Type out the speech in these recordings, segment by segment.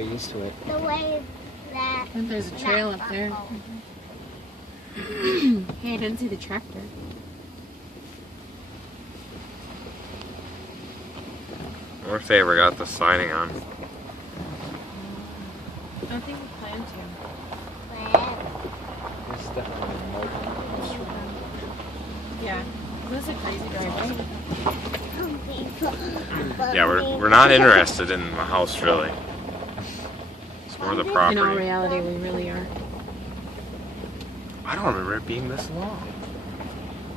Get used to it. The way that. And there's a trail up there. Hey, I didn't see the tractor. I wonder if they ever got the siding on. I think we plan to. There's definitely more. Yeah. This is a crazy driveway. Yeah, we're not interested in the house really. It's more the In all property. reality, we really are. I don't remember it being this long.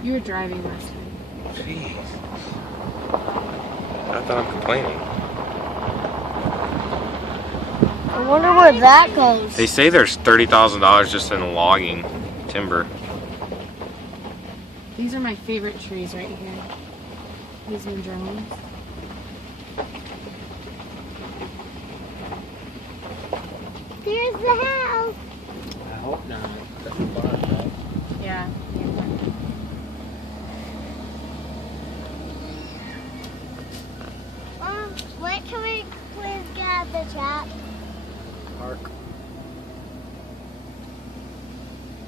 You were driving last time. Jeez. Not that I'm complaining. I wonder where that goes. They say there's $30,000 just in logging timber. These are my favorite trees right here. These madrones. Here's the house. I hope not. That's fun, right? Yeah. Where can we please get the trap? Park.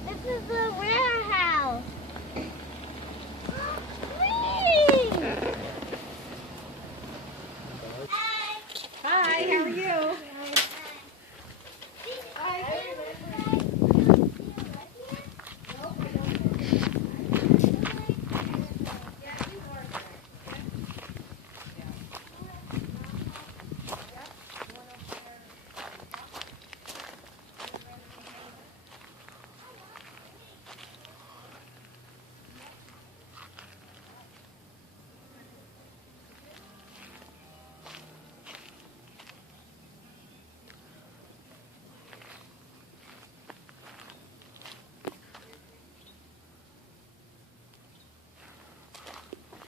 This is the warehouse. Whee! Hi, how are you?